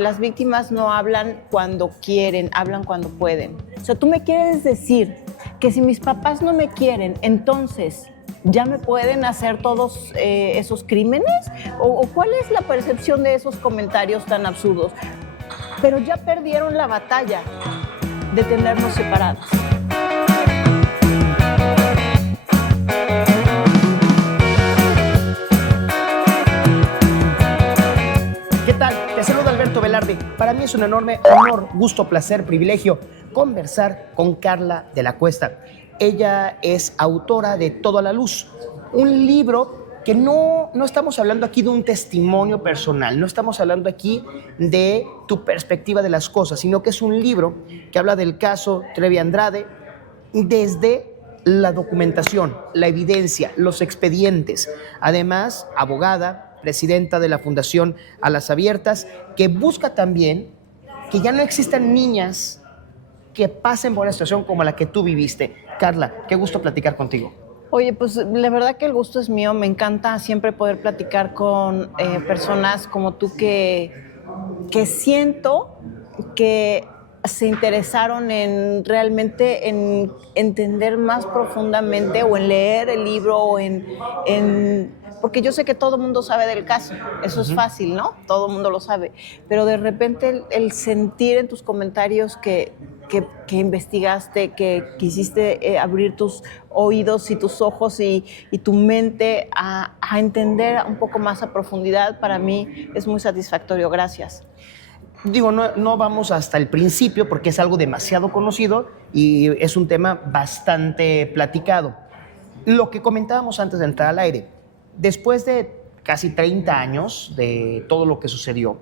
Las víctimas no hablan cuando quieren, hablan cuando pueden. O sea, tú me quieres decir que si mis papás no me quieren, entonces ¿ya me pueden hacer todos esos crímenes? ¿O cuál es la percepción de esos comentarios tan absurdos? Pero ya perdieron la batalla de tenernos separadas. ¿Qué tal? Te saluda Alberto Velarde. Para mí es un enorme honor, gusto, placer, privilegio conversar con Carla de la Cuesta. Ella es autora de Todo a la Luz, un libro que no estamos hablando aquí de un testimonio personal, no estamos hablando aquí de tu perspectiva de las cosas, sino que es un libro que habla del caso Trevi Andrade desde la documentación, la evidencia, los expedientes. Además, abogada, presidenta de la Fundación Alas Abiertas, que busca también que ya no existan niñas que pasen por una situación como la que tú viviste. Carla, qué gusto platicar contigo. Oye, pues la verdad que el gusto es mío. Me encanta siempre poder platicar con personas como tú que siento que se interesaron en realmente en entender más profundamente o en leer el libro o porque yo sé que todo el mundo sabe del caso, eso es fácil, ¿no? Todo el mundo lo sabe, pero de repente el sentir en tus comentarios que investigaste, que quisiste abrir tus oídos y tus ojos y tu mente a entender un poco más a profundidad, para mí es muy satisfactorio. Gracias. Digo, no vamos hasta el principio porque es algo demasiado conocido y es un tema bastante platicado. Lo que comentábamos antes de entrar al aire, después de casi 30 años de todo lo que sucedió,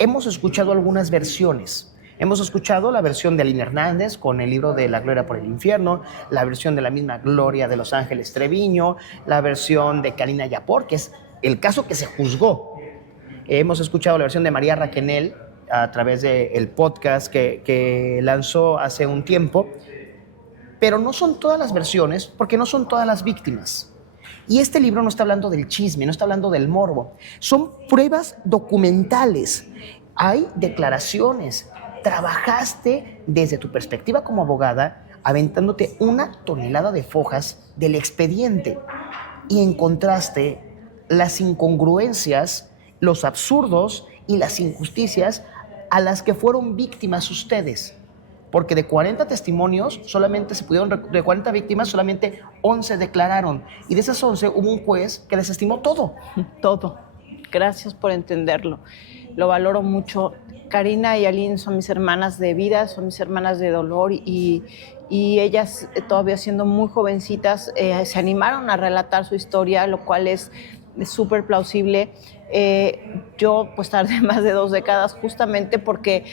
hemos escuchado algunas versiones. Hemos escuchado la versión de Aline Hernández con el libro de La Gloria por el Infierno, la versión de la misma Gloria de Los Ángeles Treviño, la versión de Karina Yapor, que es el caso que se juzgó. Hemos escuchado la versión de María Raquenel a través del podcast que lanzó hace un tiempo, pero no son todas las versiones porque no son todas las víctimas. Y este libro no está hablando del chisme, no está hablando del morbo. Son pruebas documentales. Hay declaraciones. Trabajaste desde tu perspectiva como abogada, aventándote 1 tonelada de fojas del expediente y encontraste las incongruencias, los absurdos y las injusticias a las que fueron víctimas ustedes. Porque de 40 testimonios, de 40 víctimas, solamente 11 declararon. Y de esas 11 hubo un juez que desestimó todo. Todo. Gracias por entenderlo. Lo valoro mucho. Karina y Aline son mis hermanas de vida, son mis hermanas de dolor y ellas, todavía siendo muy jovencitas, se animaron a relatar su historia, lo cual es súper plausible. Yo pues tardé más de 2 décadas justamente porque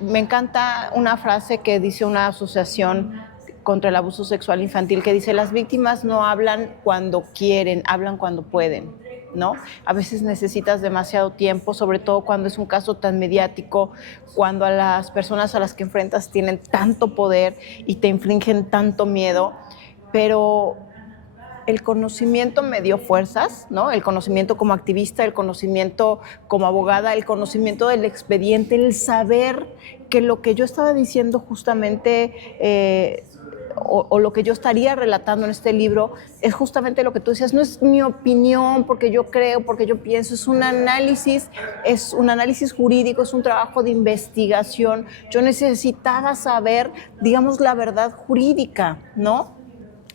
me encanta una frase que dice una asociación contra el abuso sexual infantil que dice: las víctimas no hablan cuando quieren, hablan cuando pueden, ¿no? A veces necesitas demasiado tiempo, sobre todo cuando es un caso tan mediático, cuando a las personas a las que enfrentas tienen tanto poder y te infligen tanto miedo, pero el conocimiento me dio fuerzas, ¿no? El conocimiento como activista, el conocimiento como abogada, el conocimiento del expediente, el saber que lo que yo estaba diciendo justamente o lo que yo estaría relatando en este libro es justamente lo que tú decías. No es mi opinión porque yo creo, porque yo pienso, es un análisis jurídico, es un trabajo de investigación. Yo necesitaba saber, digamos, la verdad jurídica, ¿no?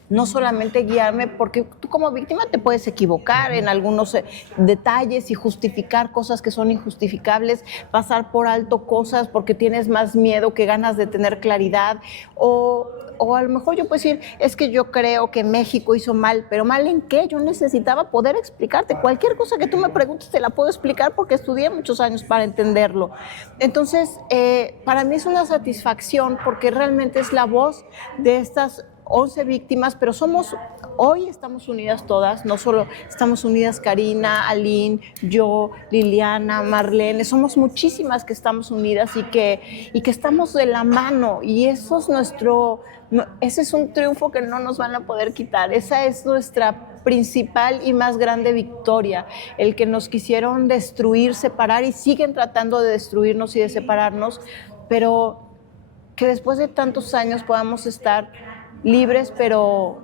No solamente guiarme, porque tú como víctima te puedes equivocar en algunos detalles y justificar cosas que son injustificables, pasar por alto cosas porque tienes más miedo que ganas de tener claridad, o a lo mejor yo puedo decir, es que yo creo que México hizo mal, pero ¿mal en qué? Yo necesitaba poder explicarte. Cualquier cosa que tú me preguntes te la puedo explicar porque estudié muchos años para entenderlo. Entonces, para mí es una satisfacción porque realmente es la voz de estas 11 víctimas, pero hoy estamos unidas todas, no solo estamos unidas Karina, Aline, yo, Liliana, Marlene, somos muchísimas que estamos unidas y que estamos de la mano, y eso es ese es un triunfo que no nos van a poder quitar. Esa es nuestra principal y más grande victoria, el que nos quisieron destruir, separar y siguen tratando de destruirnos y de separarnos, pero que después de tantos años podamos estar libres, pero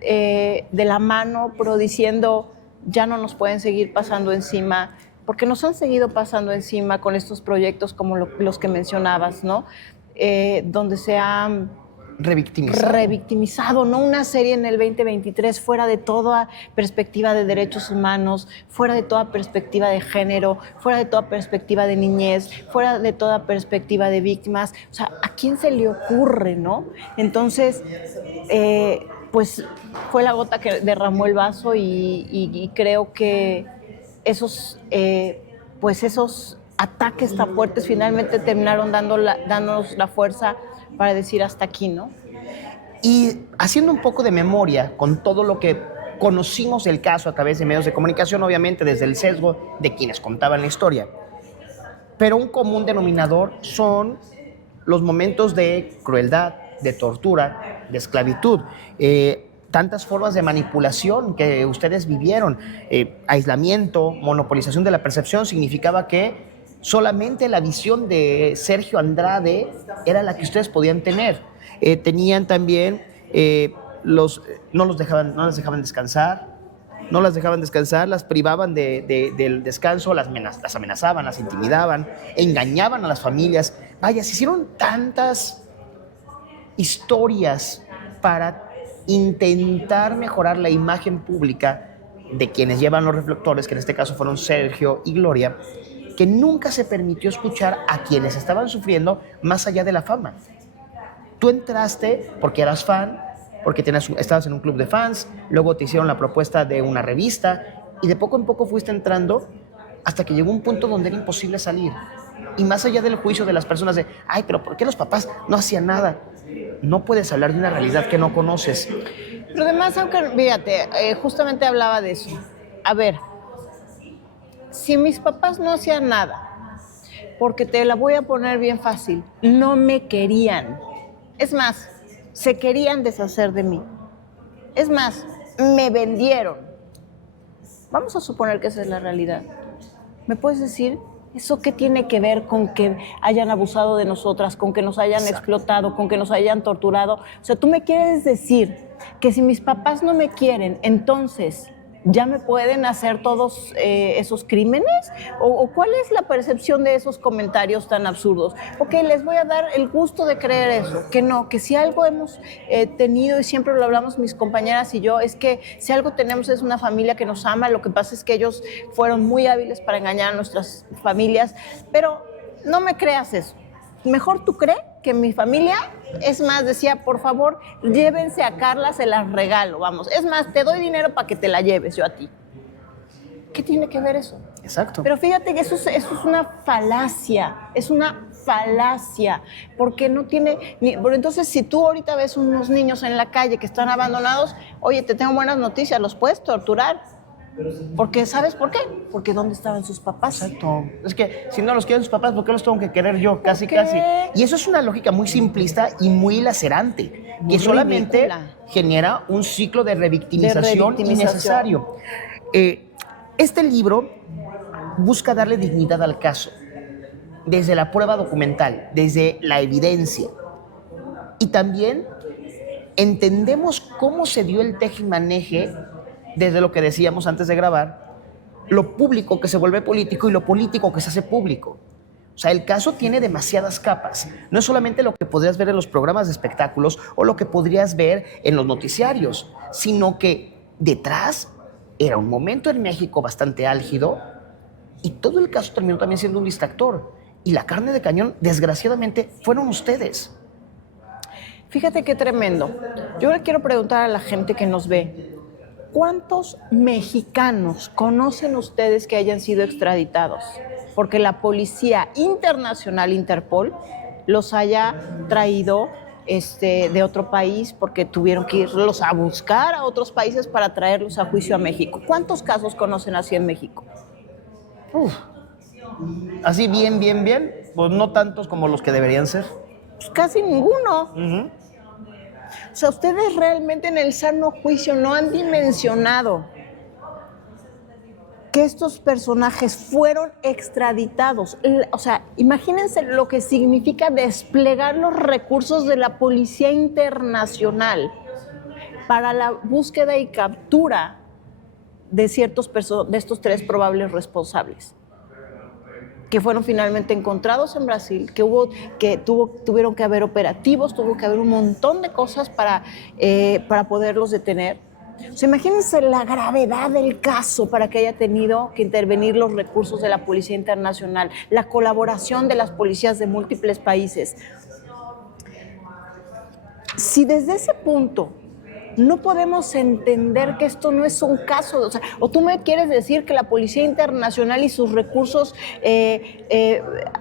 de la mano, pero diciendo, ya no nos pueden seguir pasando encima, porque nos han seguido pasando encima con estos proyectos como los que mencionabas, ¿no? Donde se han revictimizado, ¿no? Una serie en el 2023 fuera de toda perspectiva de derechos humanos, fuera de toda perspectiva de género, fuera de toda perspectiva de niñez, fuera de toda perspectiva de víctimas. O sea, ¿a quién se le ocurre, no? Entonces, pues fue la gota que derramó el vaso y creo que esos ataques tan fuertes finalmente terminaron dándonos la fuerza para decir hasta aquí, ¿no? Y haciendo un poco de memoria con todo lo que conocimos del caso a través de medios de comunicación, obviamente desde el sesgo de quienes contaban la historia, pero un común denominador son los momentos de crueldad, de tortura, de esclavitud, tantas formas de manipulación que ustedes vivieron, aislamiento, monopolización de la percepción, significaba que solamente la visión de Sergio Andrade era la que ustedes podían tener. Tenían también, no las dejaban descansar, las privaban del descanso, las amenazaban, las intimidaban, engañaban a las familias. Vaya, se hicieron tantas historias para intentar mejorar la imagen pública de quienes llevan los reflectores, que en este caso fueron Sergio y Gloria, que nunca se permitió escuchar a quienes estaban sufriendo más allá de la fama. Tú entraste porque eras fan, porque estabas en un club de fans, luego te hicieron la propuesta de una revista y de poco en poco fuiste entrando hasta que llegó un punto donde era imposible salir. Y más allá del juicio de las personas de, ay, pero ¿por qué los papás no hacían nada? No puedes hablar de una realidad que no conoces. Pero además, aunque, fíjate, justamente hablaba de eso. A ver, si mis papás no hacían nada, porque te la voy a poner bien fácil, no me querían. Es más, se querían deshacer de mí. Es más, me vendieron. Vamos a suponer que esa es la realidad. ¿Me puedes decir eso qué tiene que ver con que hayan abusado de nosotras, con que nos hayan explotado, con que nos hayan torturado? O sea, tú me quieres decir que si mis papás no me quieren, entonces ¿ya me pueden hacer todos esos crímenes? ¿O cuál es la percepción de esos comentarios tan absurdos? Ok, les voy a dar el gusto de creer eso, que no, que si algo hemos tenido, y siempre lo hablamos mis compañeras y yo, es que si algo tenemos es una familia que nos ama, lo que pasa es que ellos fueron muy hábiles para engañar a nuestras familias, pero no me creas eso. Mejor tú crees que mi familia, es más, decía, por favor, llévense a Carla, se las regalo, vamos. Es más, te doy dinero para que te la lleves yo a ti. ¿Qué tiene que ver eso? Exacto. Pero fíjate que eso es una falacia, porque no tiene... Pero entonces, si tú ahorita ves unos niños en la calle que están abandonados, oye, te tengo buenas noticias, los puedes torturar. Porque, ¿sabes por qué? Porque ¿dónde estaban sus papás? Exacto. Es que si no los quieren sus papás, ¿por qué los tengo que querer yo? Casi. Y eso es una lógica muy simplista y muy lacerante, que solamente ridícula. Genera un ciclo de revictimización innecesario. Este libro busca darle dignidad al caso, desde la prueba documental, desde la evidencia. Y también entendemos cómo se dio el tejimaneje desde lo que decíamos antes de grabar, lo público que se vuelve político y lo político que se hace público. O sea, el caso tiene demasiadas capas. No es solamente lo que podrías ver en los programas de espectáculos o lo que podrías ver en los noticiarios, sino que detrás era un momento en México bastante álgido y todo el caso terminó también siendo un distractor. Y la carne de cañón, desgraciadamente, fueron ustedes. Fíjate qué tremendo. Yo le quiero preguntar a la gente que nos ve, ¿cuántos mexicanos conocen ustedes que hayan sido extraditados? Porque la Policía Internacional, Interpol, los haya traído de otro país porque tuvieron que irlos a buscar a otros países para traerlos a juicio a México. ¿Cuántos casos conocen así en México? Así bien, pues no tantos como los que deberían ser. Pues casi ninguno. O sea, ustedes realmente en el sano juicio no han dimensionado que estos personajes fueron extraditados. O sea, imagínense lo que significa desplegar los recursos de la Policía Internacional para la búsqueda y captura de de estos 3 probables responsables, que fueron finalmente encontrados en Brasil, tuvieron que haber operativos, tuvo que haber un montón de cosas para poderlos detener. O sea, imagínense la gravedad del caso para que haya tenido que intervenir los recursos de la Policía Internacional, la colaboración de las policías de múltiples países. Si desde ese punto no podemos entender que esto no es un caso, o tú me quieres decir que la Policía Internacional y sus recursos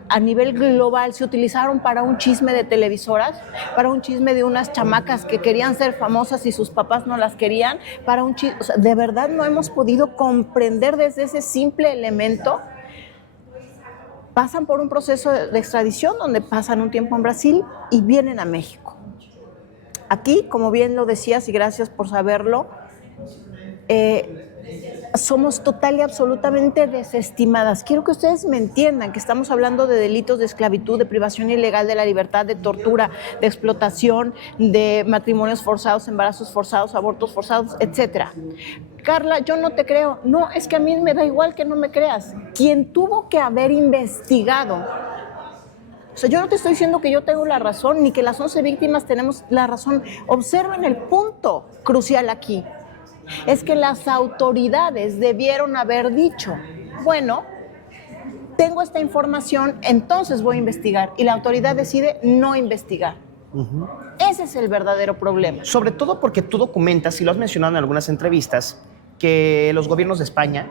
a nivel global se utilizaron para un chisme de televisoras, para un chisme de unas chamacas que querían ser famosas y sus papás no las querían, para un chisme, o sea, de verdad no hemos podido comprender desde ese simple elemento. Pasan por un proceso de extradición donde pasan un tiempo en Brasil y vienen a México. Aquí, como bien lo decías, y gracias por saberlo, somos total y absolutamente desestimadas. Quiero que ustedes me entiendan que estamos hablando de delitos de esclavitud, de privación ilegal de la libertad, de tortura, de explotación, de matrimonios forzados, embarazos forzados, abortos forzados, etc. Carla, yo no te creo. No, es que a mí me da igual que no me creas. Quien tuvo que haber investigado. O sea, yo no te estoy diciendo que yo tengo la razón, ni que las 11 víctimas tenemos la razón. Observen el punto crucial aquí. Es que las autoridades debieron haber dicho, bueno, tengo esta información, entonces voy a investigar. Y la autoridad decide no investigar. Uh-huh. Ese es el verdadero problema. Sobre todo porque tú documentas, y lo has mencionado en algunas entrevistas, que los gobiernos de España,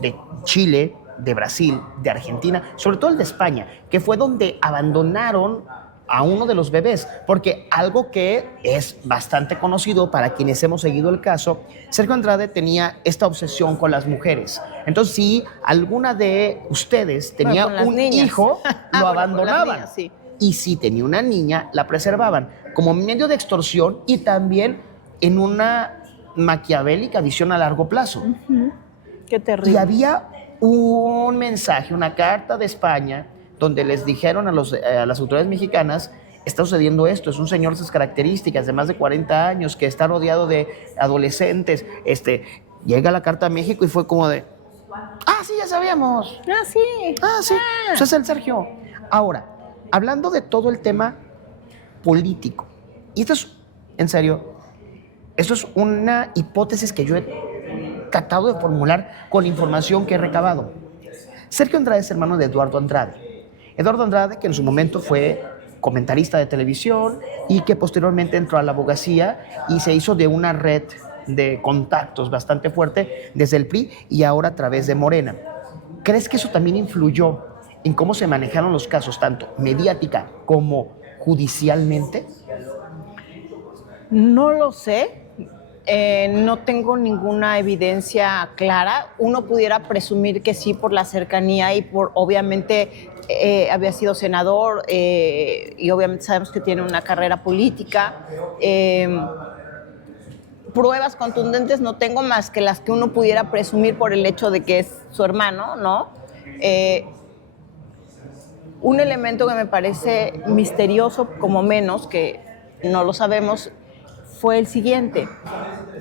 de Chile, de Brasil, de Argentina, sobre todo el de España, que fue donde abandonaron a uno de los bebés, porque algo que es bastante conocido para quienes hemos seguido el caso, Sergio Andrade tenía esta obsesión con las mujeres. Entonces, si alguna de ustedes tenía un hijo, lo abandonaban. Niñas, sí. Y si tenía una niña, la preservaban como medio de extorsión y también en una maquiavélica visión a largo plazo. Uh-huh. Qué terrible. Y había un mensaje, una carta de España, donde les dijeron a las autoridades mexicanas, está sucediendo esto, es un señor de esas características, de más de 40 años, que está rodeado de adolescentes. Llega la carta a México y fue como de, sí, ya sabíamos. Sí. Sí, pues es el Sergio. Ahora, hablando de todo el tema político, y esto es, en serio, esto es una hipótesis que yo he tratado de formular con la información que he recabado. Sergio Andrade es hermano de Eduardo Andrade. Eduardo Andrade, que en su momento fue comentarista de televisión y que posteriormente entró a la abogacía y se hizo de una red de contactos bastante fuerte desde el PRI y ahora a través de Morena. ¿Crees que eso también influyó en cómo se manejaron los casos, tanto mediática como judicialmente? No lo sé. No tengo ninguna evidencia clara. Uno pudiera presumir que sí por la cercanía y por, obviamente, había sido senador y obviamente sabemos que tiene una carrera política. Pruebas contundentes no tengo más que las que uno pudiera presumir por el hecho de que es su hermano, ¿no? Un elemento que me parece misterioso, como menos, que no lo sabemos, fue el siguiente,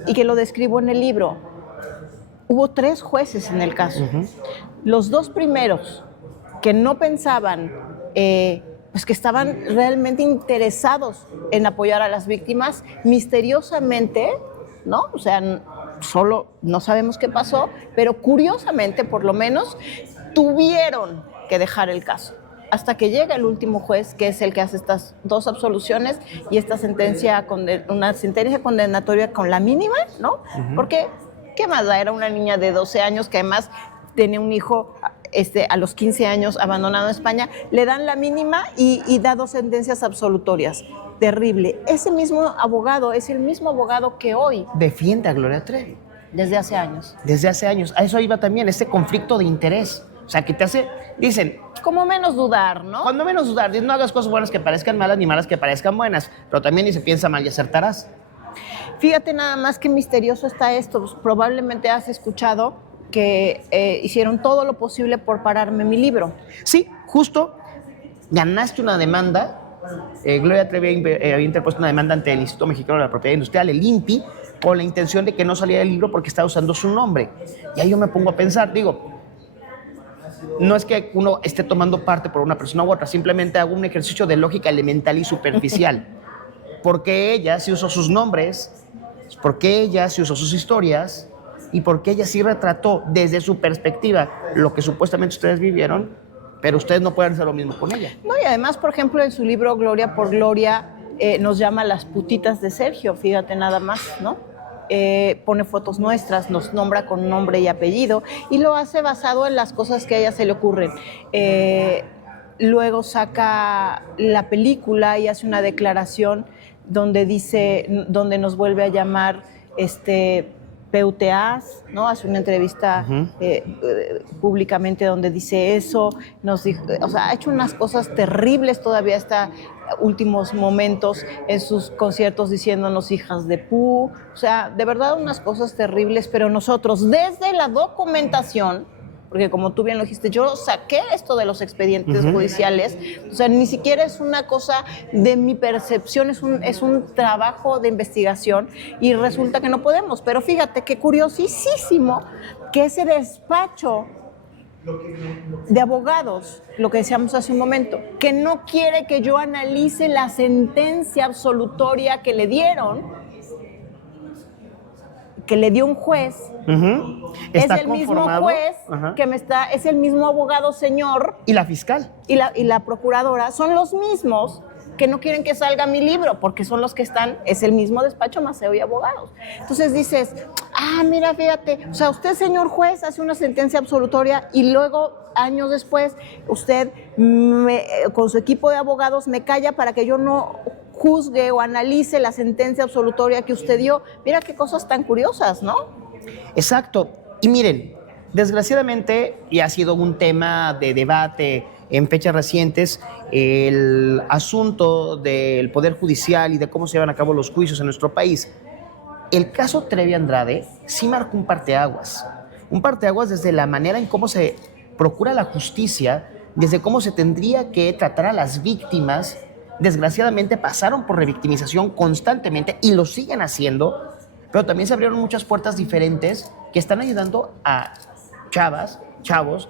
y que lo describo en el libro. Hubo 3 jueces en el caso. Uh-huh. Los 2 primeros, que no pensaban, pues que estaban realmente interesados en apoyar a las víctimas, misteriosamente, ¿no? O sea, solo no sabemos qué pasó, pero curiosamente, por lo menos, tuvieron que dejar el caso. Hasta que llega el último juez, que es el que hace estas 2 absoluciones y esta sentencia, una sentencia condenatoria con la mínima, ¿no? Uh-huh. Porque, ¿qué más da? Era una niña de 12 años que además tenía un hijo a los 15 años abandonado en España. Le dan la mínima y da 2 sentencias absolutorias. Terrible. Ese mismo abogado es el mismo abogado que hoy defiende a Gloria Trevi. Desde hace años. Desde hace años. A eso iba también, este conflicto de interés. O sea, que te hace, dicen, Como menos dudar, ¿no? cuando menos dudar, no hagas cosas buenas que parezcan malas ni malas que parezcan buenas, pero también dice, piensa mal y acertarás. Fíjate nada más qué misterioso está esto. Pues, probablemente has escuchado que hicieron todo lo posible por pararme mi libro. Sí, justo ganaste una demanda. Gloria Trevi había interpuesto una demanda ante el Instituto Mexicano de la Propiedad Industrial, el INPI, con la intención de que no saliera el libro porque estaba usando su nombre. Y ahí yo me pongo a pensar, digo, no es que uno esté tomando parte por una persona u otra, simplemente hago un ejercicio de lógica elemental y superficial. Porque ella sí usó sus nombres, porque ella sí usó sus historias y porque ella sí retrató desde su perspectiva lo que supuestamente ustedes vivieron, pero ustedes no pueden hacer lo mismo con ella. No, y además, por ejemplo, en su libro Gloria por Gloria nos llama Las putitas de Sergio, fíjate nada más, ¿no? Pone fotos nuestras, nos nombra con nombre y apellido y lo hace basado en las cosas que a ella se le ocurren. Luego saca la película y hace una declaración donde dice, donde nos vuelve a llamar PUTAs, ¿no? Hace una entrevista públicamente donde dice eso, nos dijo, o sea, ha hecho unas cosas terribles todavía hasta últimos momentos en sus conciertos diciéndonos hijas de pu, o sea, de verdad unas cosas terribles, pero nosotros desde la documentación, porque como tú bien lo dijiste, yo saqué esto de los expedientes judiciales, o sea, ni siquiera es una cosa de mi percepción, es un trabajo de investigación y resulta que no podemos. Pero fíjate qué curiosísimo que ese despacho de abogados, lo que decíamos hace un momento, que no quiere que yo analice la sentencia absolutoria que le dieron, que le dio un juez, es el mismo juez que es el mismo abogado señor. Y la fiscal. Y la procuradora son los mismos que no quieren que salga mi libro, porque son los que están, es el mismo despacho Maceo y Abogados. Entonces dices, mira, fíjate, o sea, usted, señor juez, hace una sentencia absolutoria y luego, años después, usted con su equipo de abogados me calla para que yo no juzgue o analice la sentencia absolutoria que usted dio. Mira qué cosas tan curiosas, ¿no? Exacto. Y miren, desgraciadamente, y ha sido un tema de debate en fechas recientes, el asunto del Poder Judicial y de cómo se llevan a cabo los juicios en nuestro país. El caso Trevi Andrade sí marcó un parteaguas desde la manera en cómo se procura la justicia, desde cómo se tendría que tratar a las víctimas. Desgraciadamente pasaron por revictimización constantemente y lo siguen haciendo, pero también se abrieron muchas puertas diferentes que están ayudando a chavos,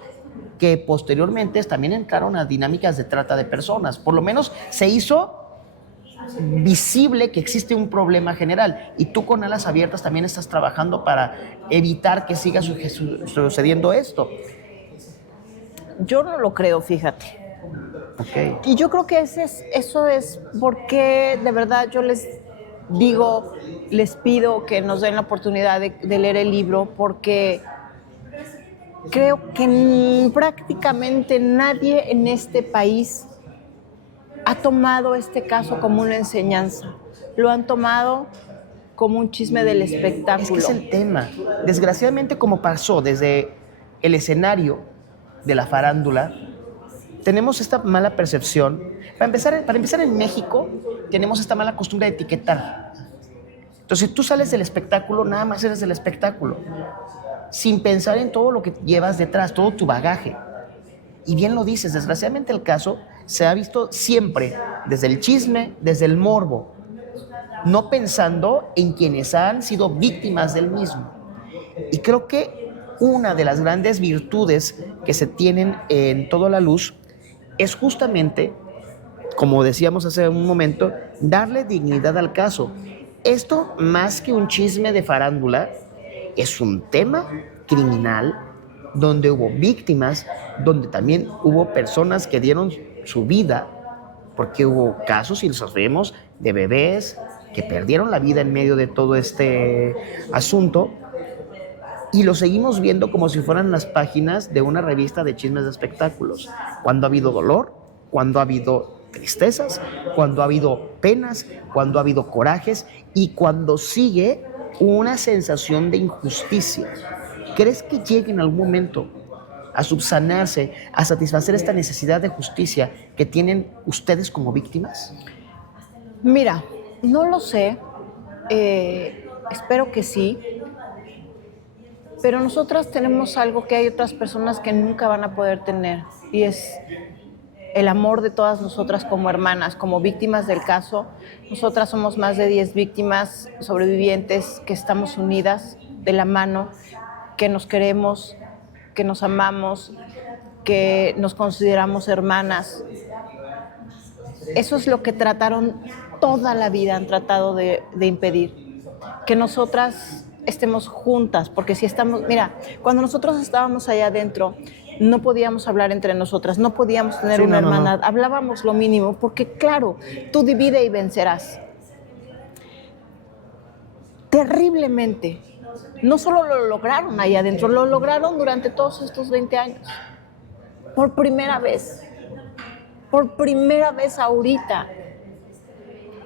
que posteriormente también entraron a dinámicas de trata de personas. Por lo menos se hizo visible que existe un problema general y tú con Alas Abiertas también estás trabajando para evitar que siga sucediendo esto. Yo no lo creo, fíjate. Okay. Y yo creo que eso es porque de verdad yo les digo, les pido que nos den la oportunidad de leer el libro, porque creo que prácticamente nadie en este país ha tomado este caso como una enseñanza. Lo han tomado como un chisme del espectáculo. Es que es el tema. Desgraciadamente, como pasó desde el escenario de la farándula, tenemos esta mala percepción. Para empezar en México, tenemos esta mala costumbre de etiquetar. Entonces, si tú sales del espectáculo, nada más eres del espectáculo, sin pensar en todo lo que llevas detrás, todo tu bagaje. Y bien lo dices, desgraciadamente el caso se ha visto siempre desde el chisme, desde el morbo, no pensando en quienes han sido víctimas del mismo. Y creo que una de las grandes virtudes que se tienen en Todo a la Luz es justamente, como decíamos hace un momento, darle dignidad al caso. Esto, más que un chisme de farándula, es un tema criminal donde hubo víctimas, donde también hubo personas que dieron su vida, porque hubo casos, y lo sabemos, de bebés que perdieron la vida en medio de todo este asunto, y lo seguimos viendo como si fueran las páginas de una revista de chismes de espectáculos, cuando ha habido dolor, cuando ha habido tristezas, cuando ha habido penas, cuando ha habido corajes y cuando sigue una sensación de injusticia. ¿Crees que llegue en algún momento a subsanarse, a satisfacer esta necesidad de justicia que tienen ustedes como víctimas? Mira, no lo sé, espero que sí, pero nosotras tenemos algo que hay otras personas que nunca van a poder tener, y es el amor de todas nosotras como hermanas, como víctimas del caso. Nosotras somos más de 10 víctimas sobrevivientes que estamos unidas de la mano, que nos queremos, que nos amamos, que nos consideramos hermanas. Eso es lo que trataron toda la vida, han tratado de impedir, que nosotras estemos juntas, porque si estamos, mira, cuando nosotros estábamos allá adentro, no podíamos hablar entre nosotras, no podíamos tener una hermandad, hablábamos lo mínimo, porque claro, tú divide y vencerás. Terriblemente. No solo lo lograron allá adentro, lo lograron durante todos estos 20 años. Por primera vez ahorita.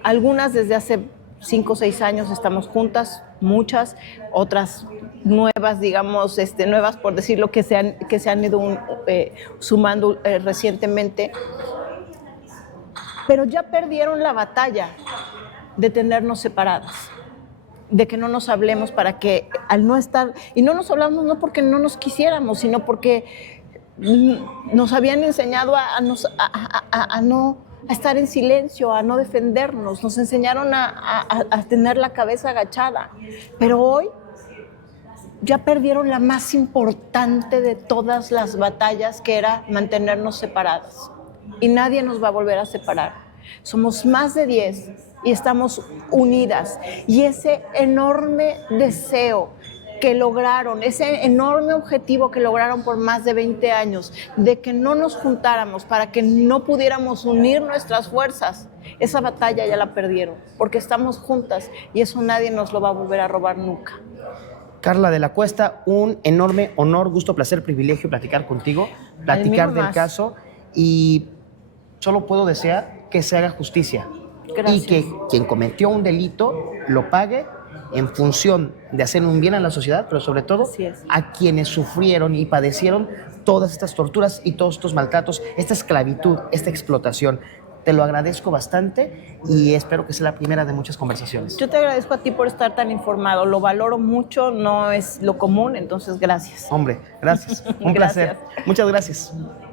Algunas desde hace 5 o 6 años estamos juntas, muchas, otras nuevas, digamos, nuevas por decirlo, que se han ido sumando recientemente, pero ya perdieron la batalla de tenernos separadas, de que no nos hablemos, para que al no estar, y no nos hablamos no porque no nos quisiéramos, sino porque nos habían enseñado a no a estar en silencio, a no defendernos, nos enseñaron a tener la cabeza agachada, pero hoy ya perdieron la más importante de todas las batallas, que era mantenernos separadas, y nadie nos va a volver a separar. Somos más de 10 y estamos unidas, y ese enorme deseo que lograron, ese enorme objetivo que lograron por más de 20 años, de que no nos juntáramos para que no pudiéramos unir nuestras fuerzas, esa batalla ya la perdieron, porque estamos juntas y eso nadie nos lo va a volver a robar nunca. Carla de la Cuesta, un enorme honor, gusto, placer, privilegio platicar contigo, platicar del caso, y solo puedo desear que se haga justicia. Gracias. Y que quien cometió un delito lo pague en función de hacer un bien a la sociedad, pero sobre todo a quienes sufrieron y padecieron todas estas torturas y todos estos maltratos, esta esclavitud, esta explotación. Te lo agradezco bastante y espero que sea la primera de muchas conversaciones. Yo te agradezco a ti por estar tan informado, lo valoro mucho, no es lo común, entonces gracias. Hombre, gracias, un placer. Muchas gracias.